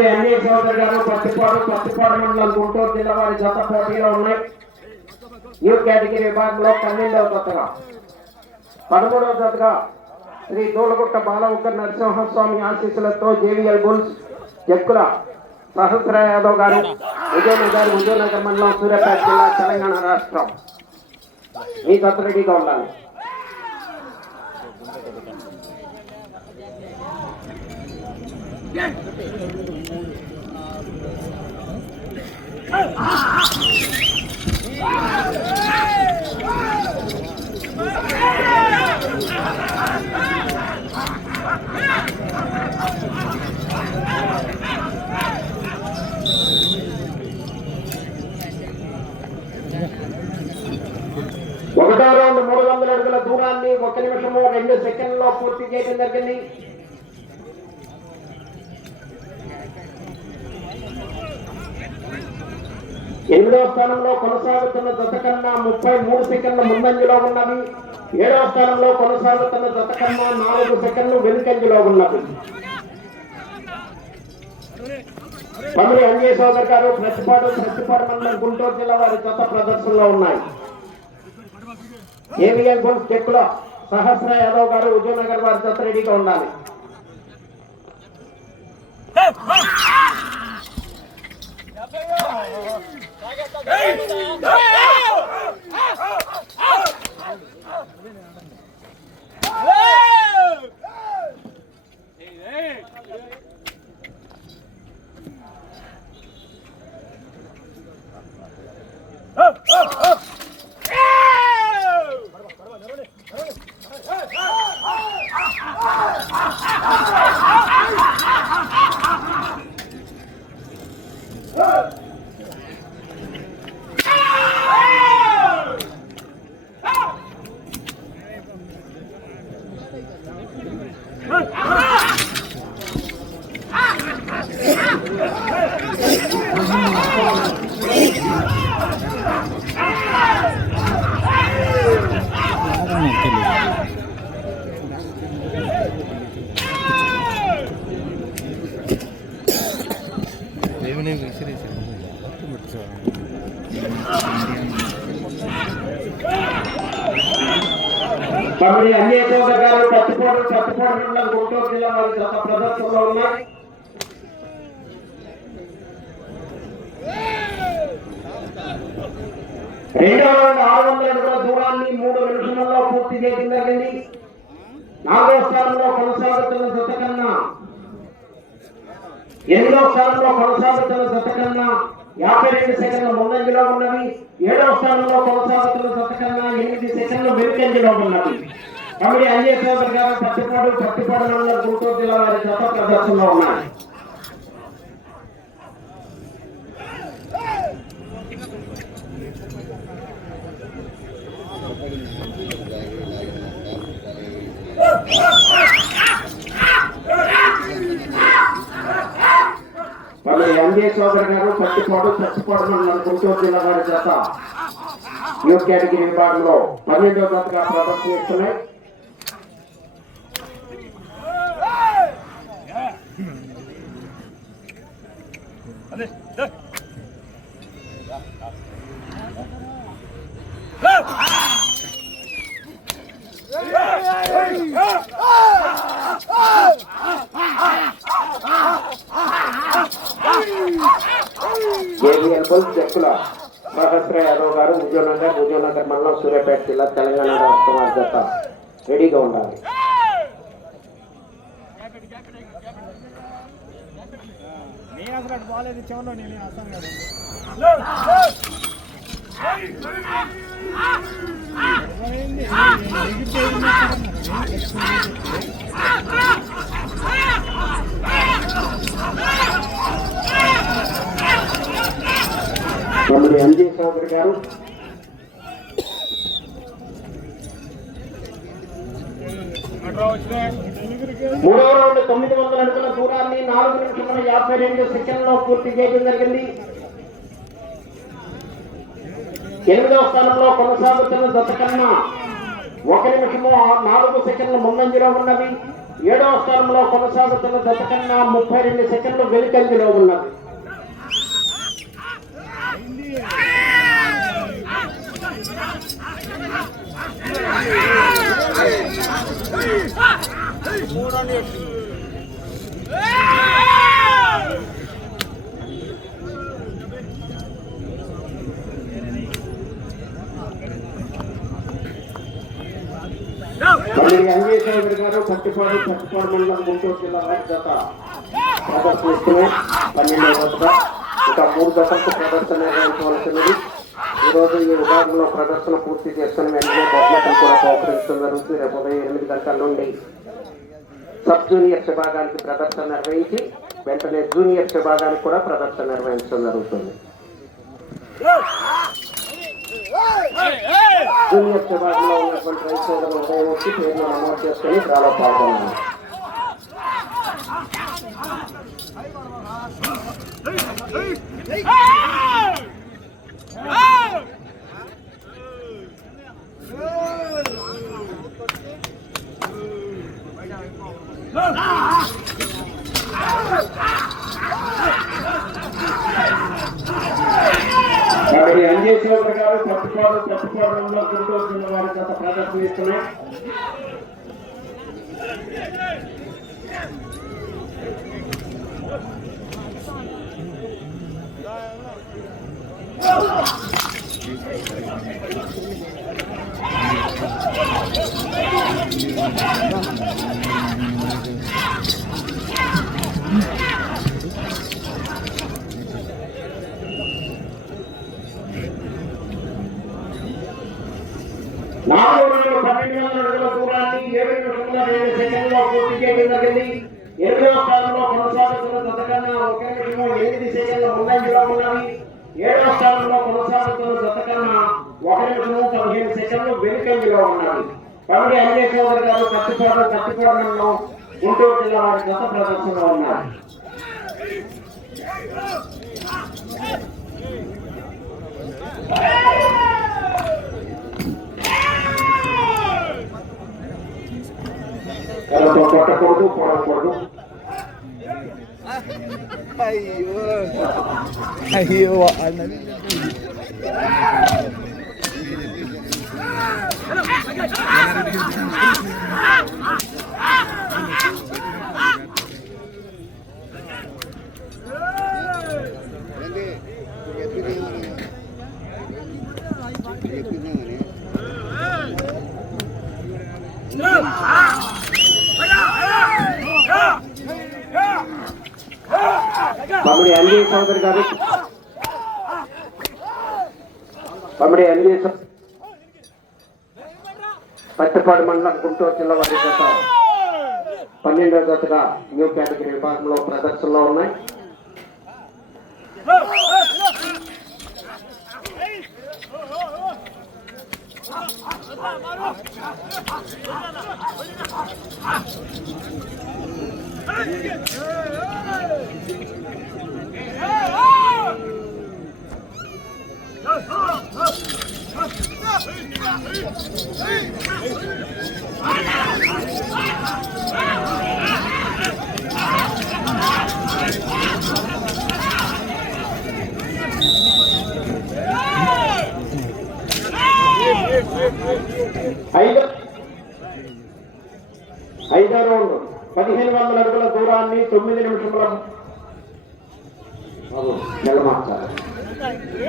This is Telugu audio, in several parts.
పమిడి అన్ని సోదరు గారు పత్తిపాడు పత్తిపాడు మండలం గుంటూరు జిల్లా వారి జత పోటీలో ఉన్నాయి. న్యూ కేటగిరీ విభాగంలో పన్నెండవ జతగా. పదమూడవ జతగా శ్రీ దూలగుట్ట బాలవుక్క నరసింహస్వామి ఆశీస్సులతో జేవిఎల్ బుల్స్ చెక్కుల సహస్ర యాదవ్ గారు విజయనగర్ విజయనగర్ మండలం సూర్యాపేట జిల్లా తెలంగాణ రాష్ట్రం. మీ జత రెడీగా ఉండాలి. ఒకటో రౌండ్ మూడు వందల అడుగుల దూరాన్ని ఒక నిమిషము రెండు సెకండ్లో పూర్తి చేయడం జరిగింది. ఎనిమిదవ స్థానంలో కొనసాగుతున్న జత కన్నా ముప్పై మూడు సెకండ్ల ముందంజలో ఉన్నది. ఏడవ స్థానంలో కొనసాగుతున్న జత కన్నా నాలుగు సెకండ్లు వెనుకంజలో ఉన్నది. పమిడి అంజయ్ సోదర్ గారు ప్రతిపాడు ప్రతిపాడు మండలం గుంటూరు జిల్లా వారి జత ప్రదర్శనలో ఉన్నాయి. ఏవిఎల్ గోల్స్ చెక్కులో సహస్ర యాదవ్ గారు విజయనగర్ వారి జత రెడీగా ఉండాలి. 알겠다. 내가 పమిడి అంజయ్ సోదర్ పట్టుకోవడం పత్తిపాడు గుంటూరు జిల్లా వారి గత ప్రదర్శనలో ఉన్నాయి. రెండవ రౌండ్ ఆరు వందల అడుగుల దూరాన్ని మూడు నిమిషంలో పూర్తి చేయడం జరిగింది. నాలుగో స్థానంలో కొనసాగుతున్న జత కన్నా ఎనిమిదవ స్థానంలో కొనసాగుతున్న జత కన్నా యాభై రెండు సెకండ్ల ముందంజలో ఉన్నవి. ఏడవ స్థానంలో కొనసాగుతున్న జత ఎనిమిది సెకండ్లు వెనుకంజలో ఉన్నవి. కమిడి అంజయ్ సోదర్ గారు పత్తిపాడు పత్తిపాడు మండలం గుంటూరు జిల్లా వారి జత ప్రదర్శనలో ఉన్నాయి. వాళ్ళు ఎంజే సోదరు గారు చచ్చిపోవడం పత్తిపాడు మండలం గుంటూరు జిల్లా వారి చేత న్యూ కేటగిరీ విభాగంలో పన్నెండో తరగతిగా ప్రదర్శన ఇస్తున్నాయి జేబీఎల్ బుల్ చెక్కుల సహస్ర యాదవ్ గారు విజయనగర్ విజయనగర్ మండలం సూర్యాపేట జిల్లా తెలంగాణ రాష్ట్రం వారి రెడీగా ఉండాలి. నేను అసలు అటు బాగాలేదు చెవులో నేను అసలు కదా తమ్ముడు ఎంజే చౌదరి గారు. మూడవ రౌండ్ తొమ్మిది వందల అడుగుల దూరాన్ని నాలుగు నిమిషముల యాభై రెండు సెకండ్లో పూర్తి చేయడం జరిగింది. ఎనిమిదవ స్థానంలో కొనసాగుతున్న జత ఒక నిమిషము నాలుగు సెకండ్ల ముందంజలో ఉన్నవి ఏడవ స్థానంలో కొనసాగుతున్న దశకన్నా ముప్పై రెండు సెకండ్లు వెనుకంజలో ఉన్నవి గారు పట్టిపాడు పట్టిపాడు మండలం గుంటూరు జిల్లా జత ప్రదర్శనిస్తున్నాయి పన్నెండవ జతగా ఇంకా మూడు దశలకు ప్రదర్శన నిర్వహించవలసినది ఈ రోజు ఈ విభాగంలో ప్రదర్శన పూర్తి చేసుకుని వెంటనే బహుమతులు కూడా సహకరించడం జరుగుతుంది. రేపు ఉదయం ఎనిమిది గంటల నుండి సబ్ జూనియర్స్ విభాగానికి ప్రదర్శన నిర్వహించి వెంటనే జూనియర్స్ విభాగానికి కూడా ప్రదర్శన నిర్వహించడం జరుగుతుంది జూనియర్స్ విభాగంలో ఉన్నటువంటి రైతులు సోదరులు ఉదయం వచ్చి పేర్లు నమోదు చేసుకుని డ్రాలో పాల్గొన్నారు Hey అంజేశ్వర గారు పట్టుకోవడం పట్టుకోవడంలో గుంటూరు జిల్లా వారి గత ప్రదర్శనిస్తున్నాయి నాలుగు ఏడు సెకండ్లో పూర్తి చేయడం జరిగింది ఎనిమిదవ స్థానంలో కొనసాగుతున్న జతకన్నా ఒక నిమిషము ఎనిమిది సెకండ్ల ముందంజలో ఉన్నవి ఏడవ స్థానంలో కొనసాగుతున్న జతకన్నా ఒక నిమిషము పదిహేను సెకండ్లు వెనుకంజలో ఉన్నవి కాబట్టి అంజయ్ చౌదరి గారు కత్తిపాడు కత్తిపాడు గుంటూరు జిల్లా వారి ప్రదర్శనలో ఉన్నారు అయ్యో అన్నది తమ్ముడి అంజయ్ చౌదరి గారు పమిడి అంజయ్ చౌ- పత్తిపాడు మండలం గుంటూరు జిల్లా వారి జత పన్నెండవ జతగా న్యూ కేటగిరీ విభాగంలో ప్రదర్శనలో ఉన్నాయి Hey! ఐదో. రౌండ్. పదిహేను వందల అడుగుల దూరాన్ని తొమ్మిది నిమిషముల నెల నిలమార్చాలి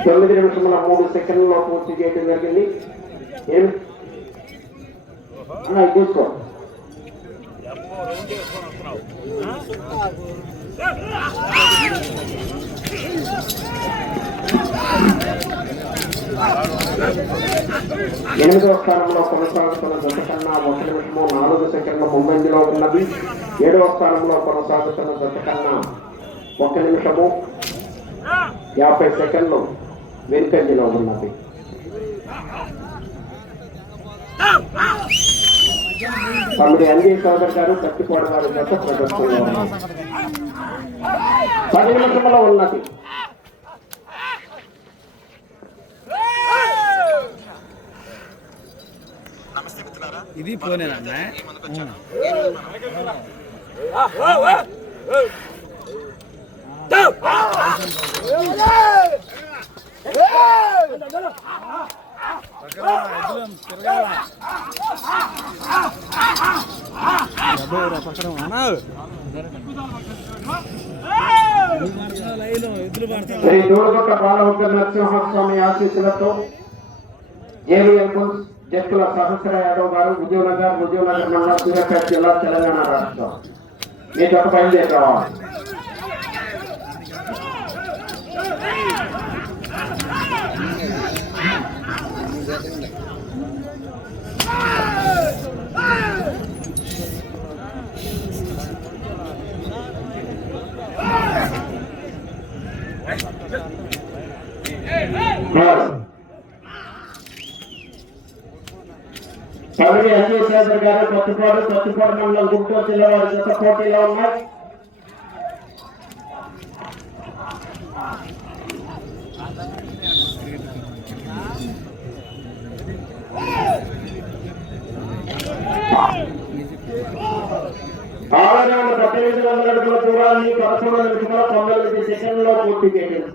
తొమ్మిది నిమిషముల మూడు సెకండ్లలో పూర్తి చేయడం జరిగింది. అన్న, తీసుకో ఎనిమిదవ స్థానంలో కొనసాగుతున్న జత కన్నా ఒక నిమిషము నాలుగు సెకండ్ల ముందంజలో ఉన్నది. ఏడవ స్థానంలో కొనసాగుతున్న జత కన్నా ఒక నిమిషము యాభై సెకండ్లు వెనుకంజలో ఉన్నది. తమ్ముడి అంజయ్ చౌదరి గారు కత్తికోడ గారి. పది నిమిషంలో ఉన్నది. ఇది ఎద్దులు పడతాయి శ్రీ దూడగుట్ట బాలవద్ద నరసింహస్వామి ఆశీస్సులతో జేబీఎల్ జట్టుల సహస్ర యాదవ్ గారు విజయనగర్ విజయనగర్ మండలం సూర్యాపేట జిల్లా తెలంగాణ రాష్ట్రం. మీ జత బయలుదేరి రావాలి పదవి అజయ్ శేఖర్ గారు కొత్తపాడు కొత్తపాడు మండలం గుంటూరు జిల్లా వారి జత పోటీలో ఉన్నాయి తొంభై పూర్తి చేసింది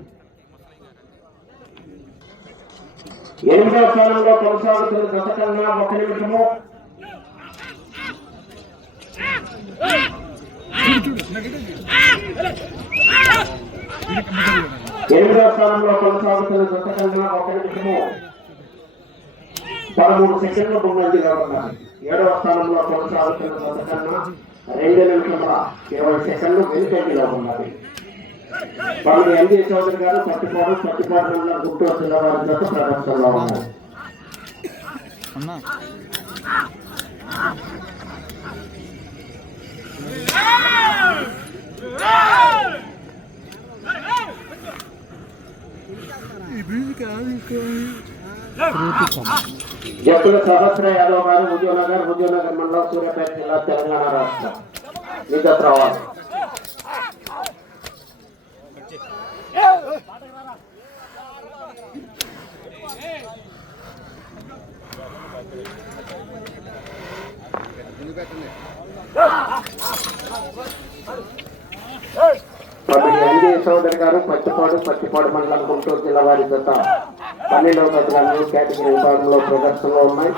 ఎనిమిదో స్థానంలో కొనసాగుతున్న గత కన్నా ఒక నిమిషము. ఎనిమిదో స్థానంలో కొనసాగుతున్న గత కన్నా ఒక నిమిషము. పదమూడు సెకండ్ల ముందంజలో ఉన్నారు ఏడవ స్థానంలో కొనసాగుతున్న గత కన్నా రెండు నిమిషముల ఇరవై సెకండ్లు వెనుకంజలో ఉన్నది వాళ్ళు ఎండి చౌదరి గారు పట్టిపాడు పట్టిపాడు మండలం గుంటూరు జిల్లా వారి జత ప్రదర్శనలో ఉన్నారు అన్నా. జట్టుల సహస్ర యాదవ్ గారు విజయనగర్ విజయనగర్ మండలం సూర్యాపేట జిల్లా తెలంగాణ రాష్ట్రం. మీ జత రావాలి గారు పచ్చిపాడు పచ్చిపాడు మండలం గుంటూరు జిల్లా వారి జత పన్నెండవ తరగతి కేటగిరీ విభాగంలో ప్రదర్శనలో ఉన్నాయి.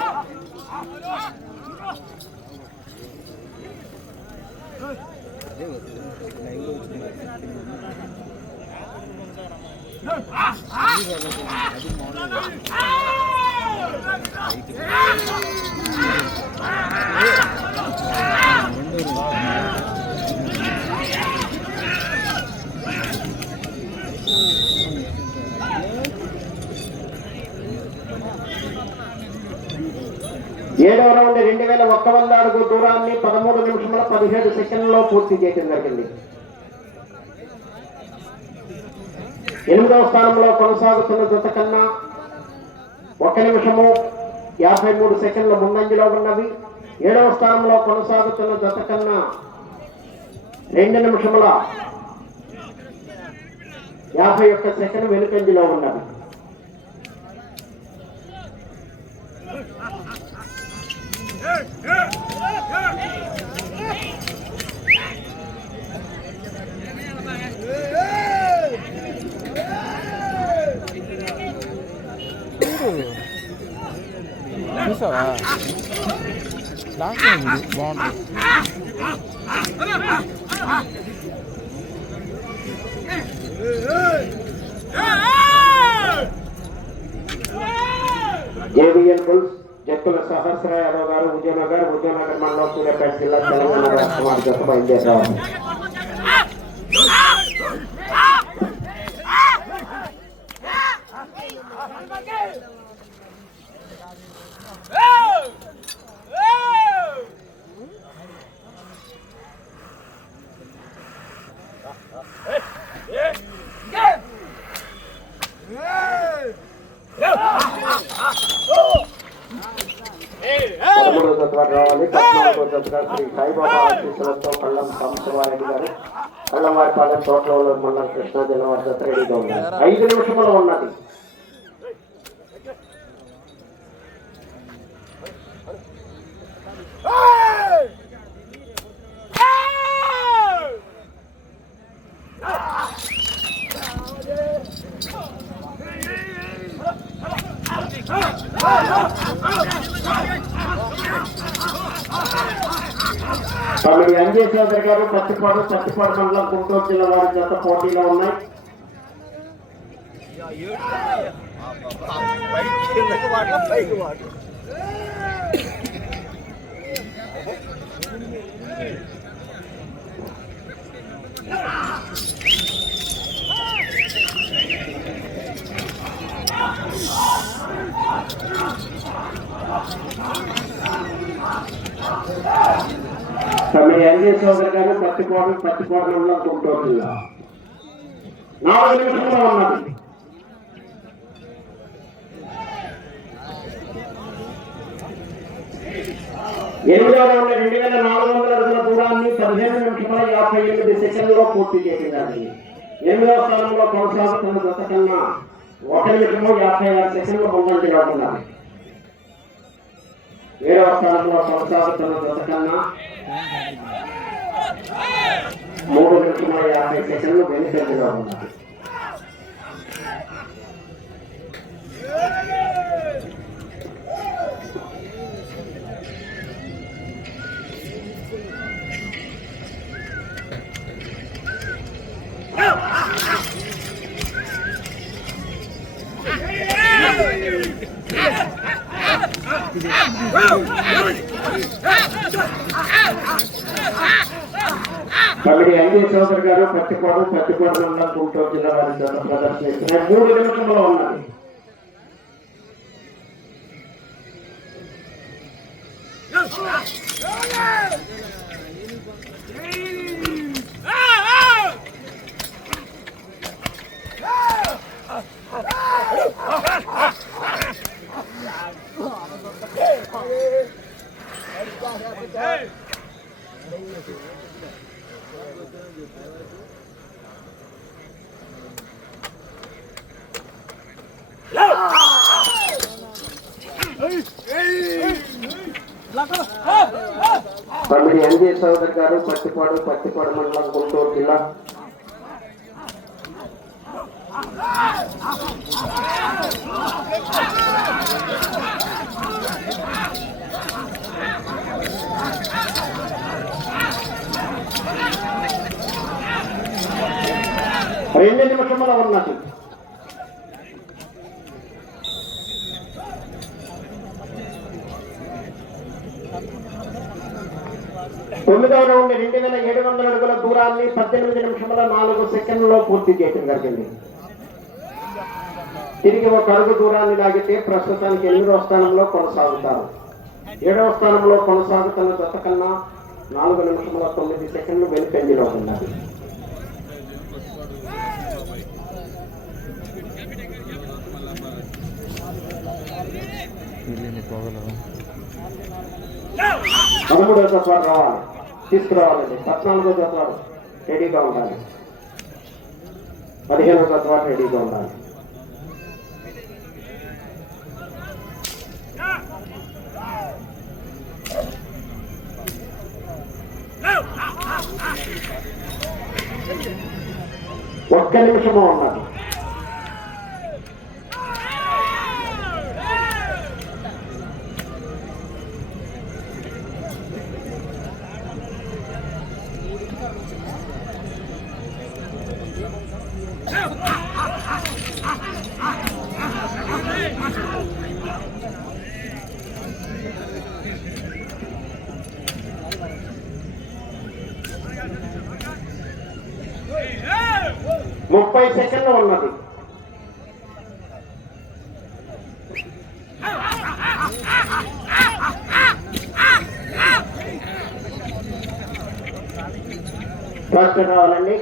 ఏడవ రౌండ్ రెండు వేల ఒక్క వంద అడుగు దూరాన్ని పదమూడు నిమిషముల పదిహేడు సెకండ్లలో పూర్తి చేయడం జరిగింది. ఎనిమిదవ స్థానంలో కొనసాగుతున్న జత కన్నా ఒక నిమిషము యాభై మూడు సెకండ్ల ముందంజలో ఉన్నవి. ఏడవ స్థానంలో కొనసాగుతున్న జత కన్నా రెండు నిమిషముల యాభై ఒక్క సెకండ్ వెనుకంజలో ఉన్నవి చూసావా దాంట్లో ఉంది బాగుంటుంది జేబీఎన్ బుల్స్ జట్టుల సహస్ర యాదవ్ గారు విజయనగర్ విజయనగర్ మండలం సూర్యాపేట జిల్లా తెలంగాణ వారి వారు రావాలి శ్రీ సాయిబాబా ఆశీస్సులతో కళ్ళం సాంబశివారెడ్డి గారు కళ్ళవారిపాలెం తోటలో మండలం కృష్ణా జిల్లా వారి జత ఉన్నారు ఐదు నిమిషంలో ఉన్నది. చౌదరి గారు పత్తిపాడు పత్తిపాడు మండలం గుంటూరు జిల్లా వారి జత పోటీలో ఉన్నాయి. తమ ఎన్జే చౌదరి గారు పత్తిపాడు పత్తిపాడు మండలం గుంటూరు జిల్లా నాలుగు నిమిషంలో ఉన్నది. ఎనిమిదవ రౌండ్ రెండు వేల నాలుగు వందల అడుగుల దూరాన్ని పదిహేను నిమిషముల యాభై ఎనిమిది సెకండ్లో పూర్తి చేసింది ఎనిమిదవ స్థానంలో కొనసాగుతున్న గత కన్నా ఒక నిమిషము యాభై ఆరు సెకండ్లు ముందంజలో ఉన్నది. ఏడవ స్థానంలో కొనసాగుతున్న గత కన్నా మూడు నిమిషముల యాభై సెకండ్లు వెనుకంజలో ఉన్నది కమిటీ ఎన్జీ చౌదరి గారు పత్తిపాడు పత్తిపాడు మండలం గుంటూరు జిల్లా వారి ప్రదర్శన ప్రదర్శనిస్తున్నారు మూడు నిమిషంలో ఉన్నది. కమిటీ ఎన్జీ చౌదరి గారు పత్తిపాడు పత్తిపాడు మండలం గుంటూరు జిల్లా రెండు నిమిషముల ఉన్నది. తొమ్మిదవ రౌండ్ రెండు వేల ఏడు వందల అడుగుల దూరాన్ని పద్దెనిమిది నిమిషముల నాలుగు సెకండ్లలో పూర్తి చేయడం జరిగింది తిరిగి ఒక అడుగు దూరాన్ని లాగితే ప్రస్తుతానికి ఎనిమిదవ స్థానంలో కొనసాగుతారు. ఏడవ స్థానంలో కొనసాగుతున్న జత కన్నా నాలుగు నిమిషముల తొమ్మిది సెకండ్లు వెనుకంజలో ఉన్నది. పదమూడో జత రావాలి. తీసుకురావాలండి. పద్నాలుగో జత రెడీగా ఉండాలి. పదిహేనవ జత రెడీగా ఉండాలి. ఒక్క నిమిషము ఉన్నది ముప్పై సెకండ్లు ఉన్నది. ఫస్ట్ కావాలండి.